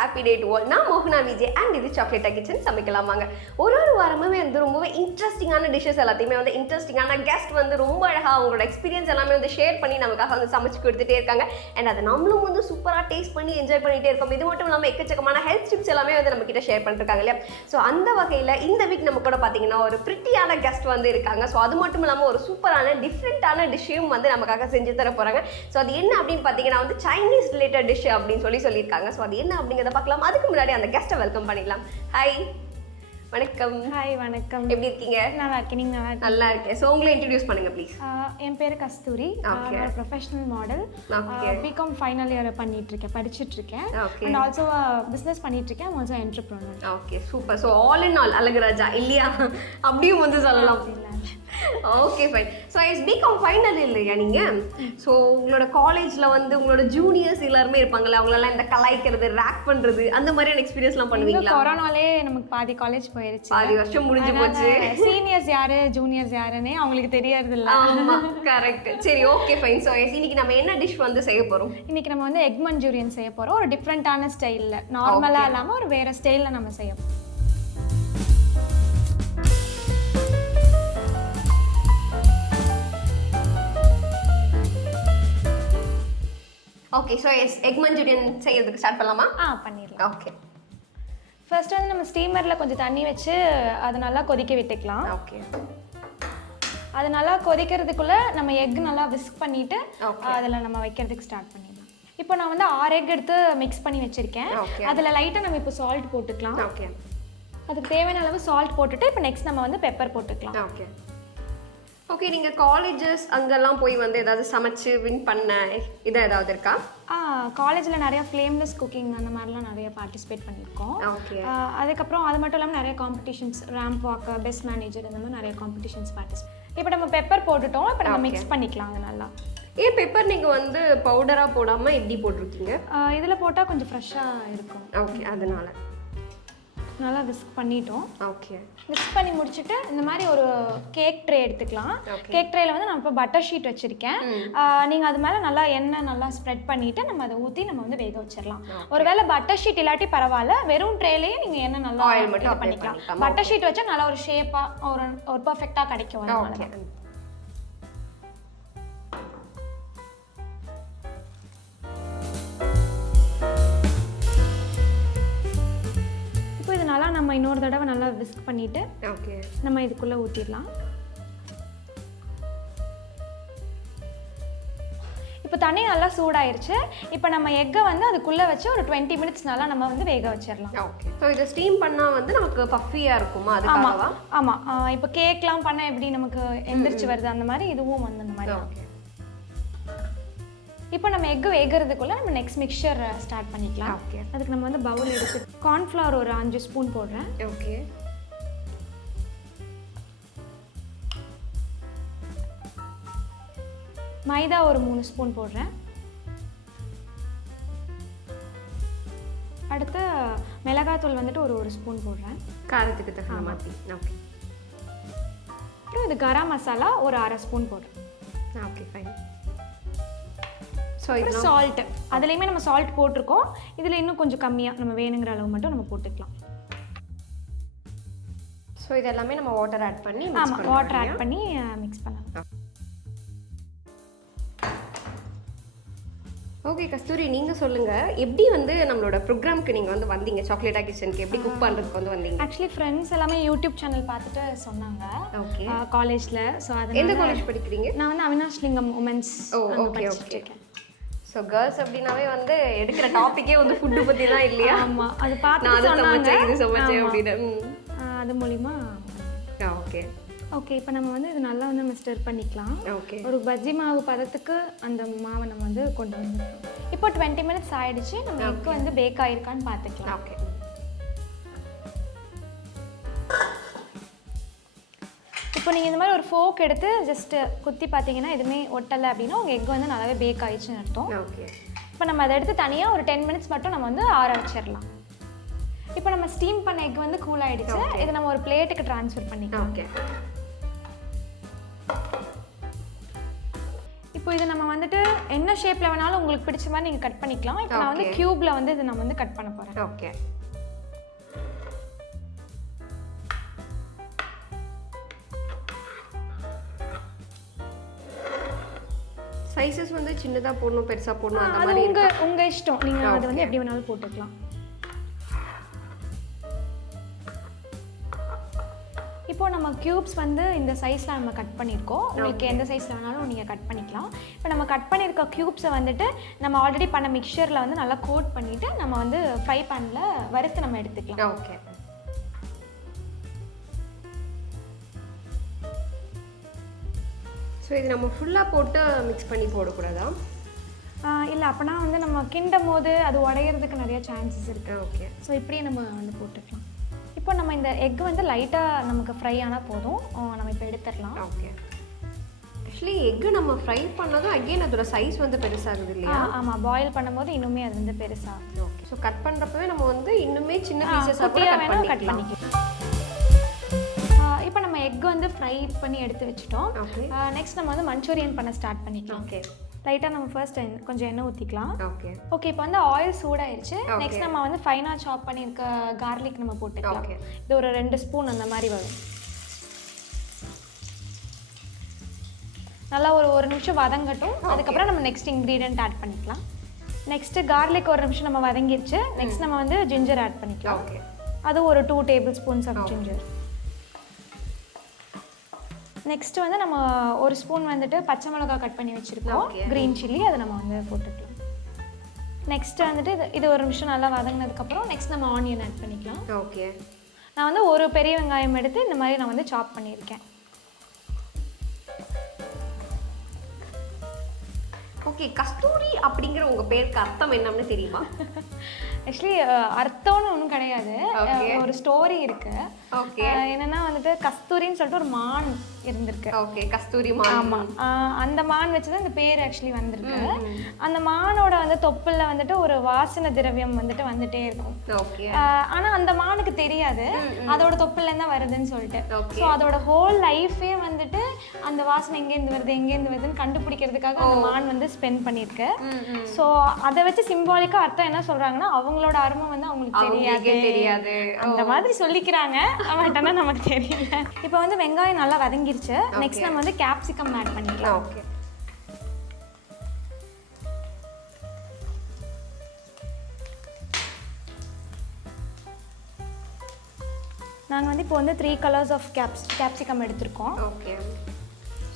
Happy day to all. நான் மோகனா Vijay and இது Chocolata Kitchen சமைக்கலாமாங்க. ஒரு வாரமே வந்து ரொம்ப இன்ட்ரஸ்டிங்கான டிஷஸ் எல்லாத்தையுமே வந்து இன்ட்ரஸ்டிங்கான கெஸ்ட் வந்து ரொம்ப அழகா அவங்களோட எக்ஸ்பீரியன்ஸ் எல்லாமே வந்து ஷேர் பண்ணி நமக்காக வந்து சமைச்சு கொடுத்துட்டே இருக்காங்க. அண்ட் அதை நம்மளும் வந்து சூப்பராக டேஸ்ட் பண்ணி என்ஜாய் பண்ணிட்டே இருக்கோம். இது மட்டும் இல்லாமல் எக்கச்சக்கமான ஹெல்த் டிப்ஸ் எல்லாமே வந்து நம்ம கிட்ட ஷேர் பண்ணிருக்காங்க இல்லையா. ஸோ அந்த வகையில் இந்த வீக் நம்ம கூட பார்த்தீங்கன்னா ஒரு பிரிட்டியான கெஸ்ட் வந்து இருக்காங்க. ஸோ அது மட்டும் இல்லாமல் ஒரு சூப்பரான டிஃப்ரெண்டான டிஷ்ஷையும் வந்து நமக்காக செஞ்சு தர போகிறாங்க. ஸோ அது என்ன அப்படின்னு பார்த்தீங்கன்னா வந்து சைனீஸ் ரிலேட்டட் டிஷ் அப்படின்னு சொல்லியிருக்காங்க. ஸோ அது என்ன அப்படிங்கிறத பார்க்கலாம். அதுக்கு முன்னாடி அந்த கெஸ்ட்டை வெல்கம் பண்ணிடலாம். ஹாய், வணக்கம். ஹாய், வணக்கம். எப்படி இருக்கீங்க? நல்லா இருக்கேன். நீங்க நல்லா இருக்கேன். ஸோ உங்களை இன்ட்ரடியூஸ் பண்ணுங்க ப்ளீஸ். என் பேர் கஸ்தூரி. நான் professional model. BCom final year படிச்சுட்டு இருக்கேன். அண்ட் ஆல்சோ பிஸ்னஸ் பண்ணிட்டு இருக்கேன். Also entrepreneur. Okay, super. So all in all Azhagu Raja இல்லையா, அப்படியும் வந்து சொல்லலாம். Okay fine. So it's BCom final இல்லையா நீங்கள்? ஸோ உங்களோட காலேஜில் வந்து உங்களோட ஜூனியர்ஸ் எல்லாருமே இருப்பாங்கல்ல, அவங்களெல்லாம் இந்த கலாய்க்கிறது, ரேக் பண்ணுறது, அந்த மாதிரியான எக்ஸ்பீரியன்ஸ்லாம் பண்ணுவீங்களா? கொரோனாலே நமக்கு பாதி காலேஜ் போயிருச்சு, பாதி வருஷம் முடிஞ்சு போச்சு. சீனியர்ஸ் யாரு ஜூனியர்ஸ் யாருன்னே அவங்களுக்கு தெரியறது இல்லை. ஆமாம், கரெக்ட். சரி, ஓகே ஃபைன். ஸோ இன்னைக்கு நம்ம என்ன டிஷ் வந்து செய்ய போகிறோம்? இன்னைக்கு நம்ம வந்து எக் மஞ்சூரியன் செய்ய போகிறோம். ஒரு டிஃப்ரெண்ட்டான ஸ்டைலில், நார்மலாக இல்லாமல் ஒரு வேறு ஸ்டைலில் நம்ம செய்ய போகிறோம். ஓகே, ஸோ எக் மஞ்சூரியன் செய்யறதுக்கு ஸ்டார்ட் பண்ணலாமா? பண்ணிடலாம். ஓகே, ஃபர்ஸ்ட் வந்து நம்ம ஸ்டீமரில் கொஞ்சம் தண்ணி வச்சு அதை நல்லா கொதிக்க விட்டுக்கலாம். ஓகே. அது நல்லா கொதிக்கிறதுக்குள்ளே நம்ம எக் நல்லா விஸ்க் பண்ணிவிட்டு அதில் நம்ம வைக்கிறதுக்கு ஸ்டார்ட் பண்ணிடலாம். இப்போ நான் வந்து 6 எக் எடுத்து மிக்ஸ் பண்ணி வச்சுருக்கேன். அதில் லைட்டாக நம்ம இப்போ சால்ட் போட்டுக்கலாம். ஓகே, அதுக்கு தேவையான அளவு சால்ட் போட்டுட்டு இப்போ நெக்ஸ்ட் நம்ம வந்து பெப்பர் போட்டுக்கலாம். ஓகே. ஓகே, நீங்கள் காலேஜஸ் அங்கெல்லாம் போய் வந்து ஏதாவது சமைச்சு வின் பண்ண இது ஏதாவது இருக்கா? காலேஜில் நிறையா ஃப்ளேம்லெஸ் குக்கிங் அந்த மாதிரிலாம் நிறைய பார்ட்டிசிபேட் பண்ணியிருக்கோம். அதுக்கப்புறம் அது மட்டும் இல்லாமல் நிறைய காம்படிஷன்ஸ், ரேம்ப் வாக்கு, பெஸ்ட் மேனேஜர், இந்த மாதிரி நிறைய காம்படிஷன்ஸ் பார்ட்டிசிபேட். இப்போ நம்ம பெப்பர் போட்டுட்டோம். இப்போ நம்ம மிக்ஸ் பண்ணிக்கலாம் அது நல்லா. ஏன் பெப்பர் நீங்கள் வந்து பவுடராக போடாமல் எப்படி போட்டிருக்கீங்க? இதில் போட்டால் கொஞ்சம் ஃப்ரெஷ்ஷாக இருக்கும். ஓகே, அதனால நல்லா விஸ்க் பண்ணிட்டோம். ஓகே, விஸ்க் பண்ணி முடிச்சுட்டு இந்த மாதிரி ஒரு கேக் ட்ரே எடுத்துக்கலாம். கேக் ட்ரேயில் வந்து நான் இப்போ பட்டர் ஷீட் வச்சுருக்கேன். நீங்கள் அது மேலே நல்லா எண்ணெய் நல்லா ஸ்ப்ரெட் பண்ணிவிட்டு நம்ம அதை ஊற்றி நம்ம வந்து வேக வச்சிடலாம். ஒருவேளை பட்டர் ஷீட் இல்லாட்டி பரவாயில்ல, வெறும் ட்ரேலேயே நீங்கள் எண்ணெய் நல்லா இது பண்ணிக்கலாம். பட்டர் ஷீட் வச்சா நல்லா ஒரு ஷேப்பாக ஒரு பர்ஃபெக்டாக கிடைக்கும். நல்லா நம்ம இன்னொரு தடவை நல்லா விஸ்க் பண்ணிட்டு நம்ம இதுக்குள்ள ஊத்திடலாம். இப்போ தண்ணி நல்லா சூடாயிருச்சு. இப்போ நம்ம எக்கை வந்து அதுக்குள்ள வச்சு ஒரு 20 மினிட்ஸ் நல்லா நம்ம வந்து வேக வச்சிடலாம். ஓகே. ஸோ இதை ஸ்டீம் பண்ணா வந்து நமக்கு பஃபியா இருக்குமா? அதுக்காகவா? ஆமா. இப்போ கேக்லாம் பண்ண எப்படி நமக்கு எந்திரிச்சு வருது, அந்த மாதிரி இதுவும் வந்து அந்த மாதிரி. ஓகே. இப்போ நம்ம எக் வேகிறதுக்குள்ள நம்ம நெக்ஸ்ட் மிக்சர் ஸ்டார்ட் பண்ணிக்கலாம். ஓகே. அதுக்கு நம்ம வந்து பவுல் எடுத்து கார்ன்ஃப்ளவர் ஒரு 5 ஸ்பூன் போடுறேன். ஓகே. மைதா ஒரு 3 ஸ்பூன் போடுறேன். அடுத்து மிளகாத்தூள் வந்துட்டு ஒரு ஸ்பூன் போடுறேன், காரத்துக்கு தகுந்த மாதிரி. ஓகே. அப்புறம் இது கரம் மசாலா ஒரு 1/2 ஸ்பூன் போடுறேன். Okay, fine. அப்புறம் சால்ட், அதுலேயுமே நம்ம சால்ட் போட்டிருக்கோம். இதில் இன்னும் கொஞ்சம் கம்மியாக நம்ம வேணுங்கிற அளவு மட்டும் நம்ம போட்டுக்கலாம். ஸோ இதெல்லாமே நம்ம வாட்டர் ஆட் பண்ணி மிக்ஸ் பண்ணலாம். ஓகே கஸ்தூரி, நீங்கள் சொல்லுங்கள், எப்படி வந்து நம்மளோட ப்ரோக்ராம்க்கு நீங்கள் வந்து வந்தீங்க? சாக்லேட்டா கிச்சனுக்கு எப்படி குக் பண்ணுறதுக்கு வந்து வந்தீங்க? ஆக்சுவலி ஃப்ரெண்ட்ஸ் எல்லாமே யூடியூப் சேனல் பார்த்துட்டு சொன்னாங்க. ஓகே. காலேஜில். ஸோ அது எந்த காலேஜ் படிக்கிறீங்க? நான் வந்து Avinashilingam women's. Okay. So girls அப்படின்னாவே வந்து எடுக்கிற டாப்பிக்கே வந்து ஃபுட்டு பற்றி தான் இல்லையா? ஆமாம், அது பார்த்து இது சமைச்சேன் அப்படின்னு. அது மூலிமா. ஓகே. ஓகே, இப்போ நம்ம வந்து இது நல்லா வந்து நம்ம ஸ்டிர் பண்ணிக்கலாம். ஓகே. ஒரு பஜ்ஜி மாவு பதத்துக்கு அந்த மாவை நம்ம வந்து கொண்டு வந்துடலாம். இப்போ 20 மினிட்ஸ் ஆயிடுச்சு. நம்ம எக் வந்து பேக் ஆயிருக்கான்னு பார்த்துக்கலாம். ஓகே. இப்போ நீங்கள் இந்த மாதிரி ஒரு ஃபோக் எடுத்து ஜஸ்ட்டு குத்தி பார்த்தீங்கன்னா எதுவுமே ஒட்டலை அப்படின்னா உங்கள் எக் வந்து நல்லாவே பேக் ஆயிடுச்சுன்னு அர்த்தம். ஓகே. இப்போ நம்ம அதை எடுத்து தனியாக ஒரு 10 மினிட்ஸ் மட்டும் நம்ம வந்து ஆற வச்சிடலாம். இப்போ நம்ம ஸ்டீம் பண்ண எக் வந்து கூல் ஆகிடுச்சு. இதை நம்ம ஒரு பிளேட்டுக்கு ட்ரான்ஸ்ஃபர் பண்ணிக்கலாம். ஓகே. இப்போ இது நம்ம வந்துட்டு என்ன ஷேப்பில் வேணாலும் உங்களுக்கு பிடிச்ச மாதிரி நீங்கள் கட் பண்ணிக்கலாம். இப்போ நான் வந்து க்யூப்பில் வந்து இது நம்ம வந்து கட் பண்ண போகிறேன். ஓகே. சைஸஸ் வந்து சின்னதாக போடணும் பெருசாக போடணும் அந்த மாதிரி உங்கள் இஷ்டம். நீங்கள் அதை வந்து எப்படி வேணாலும் போட்டுக்கலாம். இப்போ நம்ம க்யூப்ஸ் வந்து இந்த சைஸில் நம்ம கட் பண்ணியிருக்கோம். உங்களுக்கு எந்த சைஸில் வேணாலும் நீங்கள் கட் பண்ணிக்கலாம். இப்போ நம்ம கட் பண்ணியிருக்க க்யூப்ஸை வந்துட்டு நம்ம ஆல்ரெடி பண்ண மிக்சரில் வந்து நல்லா கோட் பண்ணிவிட்டு நம்ம வந்து ஃப்ரை பேனில் வறுத்து நம்ம எடுத்துக்கலாம். ஓகே. ஸோ இது நம்ம ஃபுல்லாக போட்டு மிக்ஸ் பண்ணி போடக்கூடாதா? இல்லை, அப்போனா வந்து நம்ம கிண்டும் போது அது உடையிறதுக்கு நிறைய சான்சஸ் இருக்குது. ஓகே. ஸோ இப்படியே நம்ம வந்து போட்டுக்கலாம். இப்போ நம்ம இந்த எக் வந்து லைட்டாக நமக்கு ஃப்ரை ஆனால் போதும். நம்ம இப்போ எடுத்துடலாம். ஓகே. ஆக்சுவலி எக்கு நம்ம ஃப்ரை பண்ணதும் அகெயின் அதோட சைஸ் வந்து பெருசாகுது இல்லையா? ஆமாம், பாயில் பண்ணும்போது இன்னுமே அது வந்து பெருசாகுது. ஓகே. ஸோ கட் பண்ணுறப்பவே நம்ம வந்து இன்னுமே சின்ன பீசஸாக கட் பண்ணிக்கலாம். இப்போ நம்ம எக் வந்து ஃப்ரை பண்ணி எடுத்து வச்சுட்டோம். நெக்ஸ்ட் நம்ம வந்து மஞ்சூரியன் பண்ண ஸ்டார்ட் பண்ணிக்கலாம். ஓகே. லைட்டாக நம்ம ஃபர்ஸ்ட் கொஞ்சம் எண்ணெய் ஊற்றிக்கலாம். ஓகே. ஓகே. இப்போ வந்து ஆயில் சூடாயிருச்சு. நெக்ஸ்ட் நம்ம வந்து ஃபைனாக சாப் பண்ணியிருக்க கார்லிக் நம்ம போட்டுக்கலாம். இது ஒரு 2 ஸ்பூன் அந்த மாதிரி வரும். நல்லா ஒரு நிமிஷம் வதங்கட்டும். அதுக்கப்புறம் நம்ம நெக்ஸ்ட் இன்க்ரீடியன்ட் ஆட் பண்ணிக்கலாம். நெக்ஸ்ட்டு கார்லிக் ஒரு நிமிஷம் நம்ம வதங்கிருச்சு. நெக்ஸ்ட் நம்ம வந்து ஜிஞ்சர் ஆட் பண்ணிக்கலாம். அது ஒரு 2 table spoons of ginger. Next வந்து நம்ம ஒரு ஸ்பூன் வந்துட்டு பச்சை மிளகாய் கட் பண்ணி வச்சுருக்கோம். க்ரீன் சில்லி அதை நம்ம வந்து போட்டுக்கலாம். நெக்ஸ்ட் வந்துட்டு இது ஒரு நிமிஷம் நல்லா வதங்கினதுக்கப்புறம் நெக்ஸ்ட் நம்ம ஆனியன் ஆட் பண்ணிக்கலாம். ஓகே. நான் வந்து ஒரு பெரிய வெங்காயம் எடுத்து இந்த மாதிரி நான் வந்து சாப் பண்ணியிருக்கேன். ஓகே. கஸ்தூரி அப்படிங்கிற உங்கள் பேருக்கு அர்த்தம் என்னன்னு தெரியுமா? ஆக்சுவலி அர்த்தம்னு ஒன்றும் கிடையாது. ஒரு ஸ்டோரி இருக்கு. ஓகே. என்னன்னா வந்துட்டு கஸ்தூரின்னு சொல்லிட்டு ஒரு மான் இருந்திருக்கு. ஓகே. கஸ்தூரி மான். ஆமாம், அந்த மான் வச்சு தான் இந்த பேர் ஆக்சுவலி வந்திருக்கு. அந்த மானோட வந்து தொப்புல வந்துட்டு ஒரு வாசனை திரவியம் வந்துட்டு வந்துட்டே இருக்கும். ஓகே. ஆனால் அந்த மானுக்கு தெரியாது அதோட தொப்புலேருந்து தான் வருதுன்னு சொல்லிட்டு. ஸோ அதோட ஹோல் லைஃபே வந்துட்டு அந்த வாசனை எங்கேருந்து வருதுன்னு கண்டுபிடிக்கிறதுக்காக அந்த மான் வந்து ஸ்பெண்ட் பண்ணியிருக்கு. ஸோ அதை வச்சு சிம்பாலிக்காக அர்த்தம் என்ன சொல்கிறாங்கன்னா அவங்களோட அருமை வந்து அவங்களுக்கு தெரியாது அந்த மாதிரி சொல்லிக்கிறாங்க. அவன்கிட்ட நமக்கு தெரியல. இப்போ வந்து வெங்காயம் நல்லா வதங்கிருச்சு. நெக்ஸ்ட் நம்ம வந்து கேப்சிகம் ஆட் பண்ணிக்கலாம். ஓகே. நாங்கள் வந்து இப்போ வந்து 3 கலர்ஸ் ஆஃப் கேப்சிகம் எடுத்திருக்கோம். ஓகே.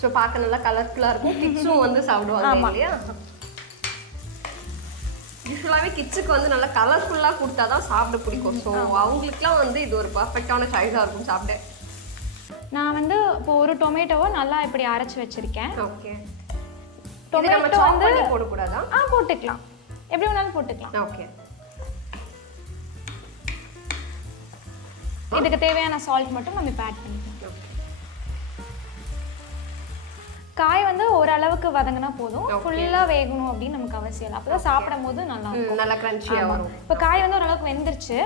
ஸோ பார்க்க நல்லா கலர்ஃபுல்லாக இருக்கும். கிட்ஸும் வந்து சாப்பிடுவாங்க இல்லையா? யூஸ்வலாகவே கிட்ஸுக்கு வந்து நல்லா கலர்ஃபுல்லாக கொடுத்தா தான் சாப்பிட பிடிக்கும். ஸோ அவங்களுக்குலாம் வந்து இது ஒரு பர்ஃபெக்டான சாய்ஸாக இருக்கும் சாப்பிட. நான் வந்து இப்போ ஒரு டொமேட்டோவை நல்லா இப்படி அரைச்சி வச்சுருக்கேன். ஓகே. டொமேட்டோ வந்து போடக்கூடாதா? போட்டுக்கலாம், எப்படி வேணாலும் போட்டுக்கலாம். ஓகே. இதுக்கு தேவையான சால்ட் மட்டும் நம்ம இப்போ ஆட் பண்ணிக்கலாம். காய் வந்து ஓரளவுக்கு வதங்கினா போதும். ஃபுல்லாக வேகணும் அப்படின்னு நமக்கு அவசியம் இல்லை. அப்போ தான் சாப்பிடும் போது நல்லா கிரன்ச்சியாக வரும். இப்போ காய் வந்து ஓரளவுக்கு வெந்துருச்சு.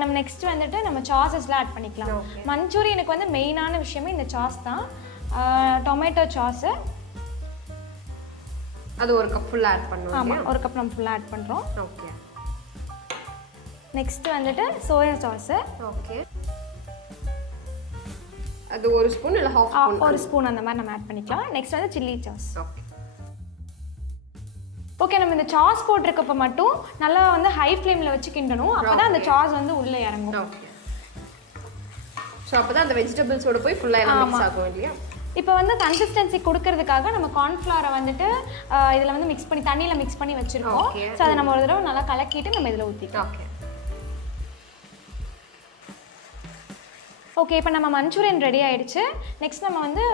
நம்ம நெக்ஸ்ட் வந்துட்டு நம்ம சாஸஸ்லாம் ஆட் பண்ணிக்கலாம். மஞ்சூரியனுக்கு வந்து மெயினான விஷயமே இந்த சாஸ் தான். டொமேட்டோ சாஸு அது ஒரு கப் ஃபுல்லாக ஆட் பண்ணுவோம். ஆமாம், ஒரு கப் நம்ம ஃபுல்லாக ஆட் பண்ணுறோம். ஓகே. நெக்ஸ்ட் வந்துட்டு சோயா சாஸு. ஓகே. அது ஒரு ஸ்பூன் இல்லை ஹாஃப் ஸ்பூன்? ஒரு ஸ்பூன் அந்த மாதிரி நம்ம ஆட் பண்ணிக்கலாம். நெக்ஸ்ட் வந்து சில்லி சாஸ். ஓகே. ஓகே. நம்ம இந்த சாஸ் போட்டிருக்கப்ப மட்டும் நல்லா வந்து ஹை ஃப்ளேமில் வச்சு கிண்டணும். அப்போ தான் அந்த சாஸ் வந்து உள்ளே இறங்கும். ஓகே. ஸோ அப்போ தான் அந்த வெஜிடபிள்ஸோட போய் ஃபுல்லாக எல்லாம் மிக்ஸ் ஆகும் இல்லையா? இப்போ வந்து கன்சிஸ்டன்சி கொடுக்கறதுக்காக நம்ம கார்ன்ஃப்ளவரை வந்துட்டு இதில் வந்து மிக்ஸ் பண்ணி தண்ணியில் மிக்ஸ் பண்ணி வச்சுருக்கோம். ஸோ அதை நம்ம ஒரு தடவை நல்லா கலக்கிட்டு நம்ம இதில் ஊற்றிக்கலாம். ஓகே. ஓகே. இப்போ நம்ம மஞ்சூரியன் ரெடி ஆகிடுச்சு. நெக்ஸ்ட் நம்ம வந்து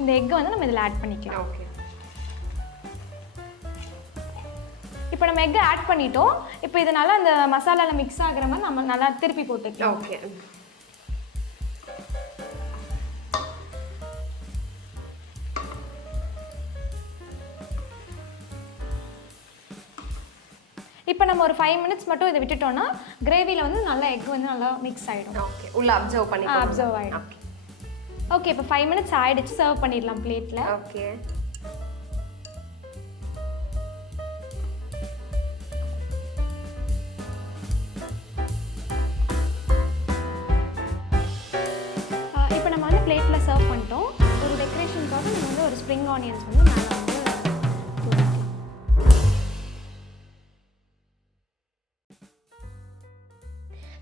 இந்த எக்கை வந்து நம்ம இதில் ஆட் பண்ணிக்கலாம். ஓகே. இப்போ நம்ம எக்கை ஆட் பண்ணிட்டோம். இப்போ இது நல்லா அந்த மசாலாவில் மிக்ஸ் ஆகிற மாதிரி நம்ம நல்லா திருப்பி போட்டுக்கலாம். ஓகே. இப்போ நம்ம ஒரு 5 மினிட்ஸ் மட்டும் இதை விட்டுட்டோம்னா கிரேவியில் வந்து நல்லா எக் வந்து நல்லா மிக்ஸ் ஆகிடும். ஓகே, உள்ள அப்சர்வ் பண்ணி அப்சர்வ் ஆகிடும். ஓகே, இப்போ 5 மினிட்ஸ் ஆகிடுச்சு. சர்வ் பண்ணிடலாம் பிளேட்டில். ஓகே, இப்போ நம்ம வந்து பிளேட்டில் சர்வ் பண்ணிட்டோம். ஒரு டெக்கரேஷனுக்காக நம்ம வந்து ஒரு ஸ்ப்ரிங் ஆனியன்ஸ் வந்து மேலே வந்து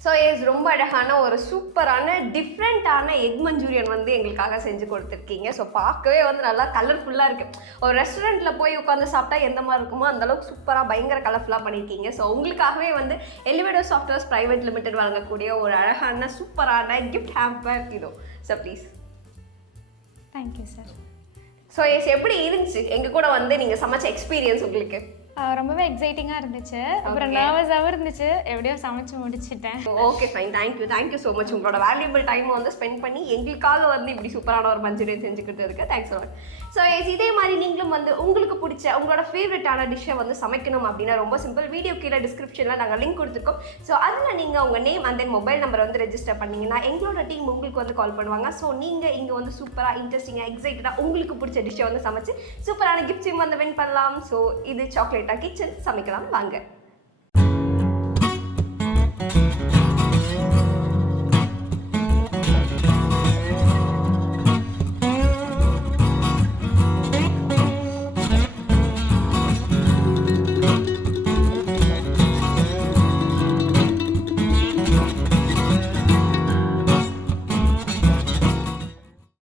ஸோ எஸ், ரொம்ப அழகான ஒரு சூப்பரான டிஃப்ரெண்ட்டான எக் மஞ்சூரியன் வந்து எங்களுக்காக செஞ்சு கொடுத்துருக்கீங்க. ஸோ பார்க்கவே வந்து நல்லா கலர்ஃபுல்லாக இருக்குது. ஒரு ரெஸ்டாரண்ட்டில் போய் உட்காந்து சாப்பிட்டா எந்த மாதிரி இருக்குமோ அந்தளவுக்கு சூப்பராக பயங்கர கலர்ஃபுல்லாக பண்ணியிருக்கீங்க. ஸோ உங்களுக்காகவே வந்து எலிவேடோ சாஃப்ட்வேர்ஸ் பிரைவேட் லிமிடெட் வழங்கக்கூடிய ஒரு அழகான சூப்பரான கிஃப்ட் ஹேம்பர் இதோ. So please. Thank you sir. So yes, எப்படி இருந்துச்சு எங்கள் கூட வந்து நீங்கள் சமைச்ச எக்ஸ்பீரியன்ஸ் உங்களுக்கு? ரொம்பவே எக்ஸைட்டிங்காக இருந்துச்சு. அப்புறம் நர்வஸாகவும் இருந்துச்சு. எப்படியோ சமைச்சு முடிச்சிட்டேன். Okay fine, thank you so much. உங்களோட வேல்யூபிள் டைமை வந்து ஸ்பெண்ட் பண்ணி எங்களுக்காக வந்து இப்படி சூப்பரான ஒரு மஞ்சூரியன் செஞ்சு கொடுத்ததுக்கு தேங்க்ஸ் ஸோ மச். ஸோ இதே மாதிரி நீங்களும் வந்து உங்களுக்கு பிடிச்ச உங்களோட ஃபேவரட்டான டிஷ்ஷை வந்து சமைக்கணும் அப்படின்னா ரொம்ப சிம்பிள். வீடியோ கீழே டிஸ்கிரிப்ஷனில் நாங்கள் லிங்க் கொடுத்துருக்கோம். ஸோ அதில் நீங்கள் உங்கள் நேம் அண்ட் தென் மொபைல் நம்பரை வந்து ரெஜிஸ்டர் பண்ணிங்கன்னா எங்களோட டீம் உங்களுக்கு வந்து கால் பண்ணுவாங்க. ஸோ நீங்கள் இங்கே வந்து சூப்பராக இன்ட்ரெஸ்டிங்காக எக்ஸைட்டடாக உங்களுக்கு பிடிச்ச டிஷ்ஷை வந்து சமைச்சு சூப்பரான கிஃப்ட்ஸையும் வந்து வின் பண்ணலாம். ஸோ இது சாக்லேட்டா கிச்சன், சமைக்கலாம் வாங்க.